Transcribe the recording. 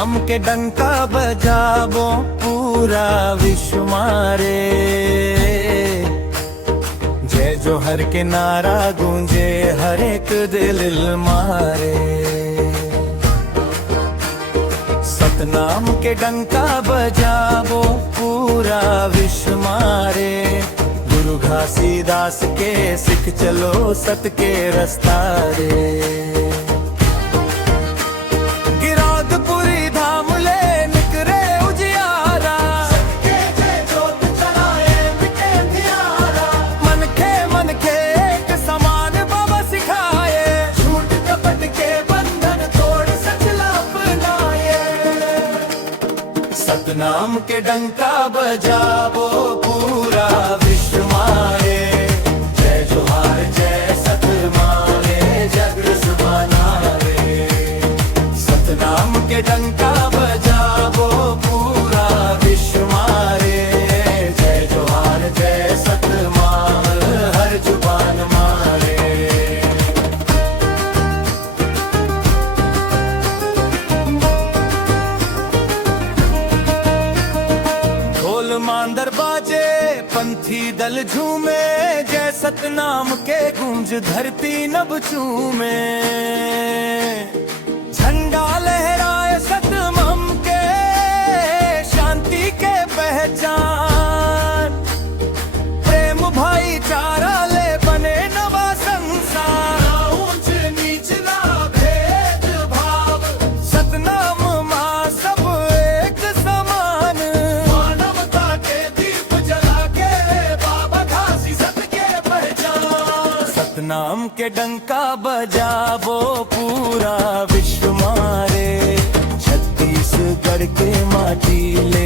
सतनाम के डंका बजावो पूरा विश्व मारे। जय जोहर के नारा गूंजे हर एक दिल मारे। सतनाम के डंका बजावो पूरा विश्व मारे। गुरु घासीदास के सिख चलो सत के रस्ता रे। गिरौदपुरी धाम ले निकरे उजियारा, सबके जोत जलाए मिटे अंधियारा। मन के एक समान बाबा सिखाए, झूठ कपट के बंधन तोड़ सच अपनाए। सतनाम के डंका बजावो पूरा विश्व मारे। जय जोहार जय सत मारे जग समाना रे। सतनाम के डंका बजावो पूरा विश्व मारे। जय जोहार जय सत मार हर जुबान मारे। ढोल मांदर बाजे पंथी दल झूमे। जय सतनाम के गूंज धरती नभ चूमे। झंडा लहराए सतनाम के शांति के पहचान। प्रेम भाईचारा ले बने नवा संसार। ऊंच नीच ना भेद भाव, सतनाम मां सब एक समान। मानवता के दीप जला के बाबा घासी सत के पहचान। सतनाम के डंका बजावो पूरा विश्व मारे। छत्तीसगढ़ के माटी ले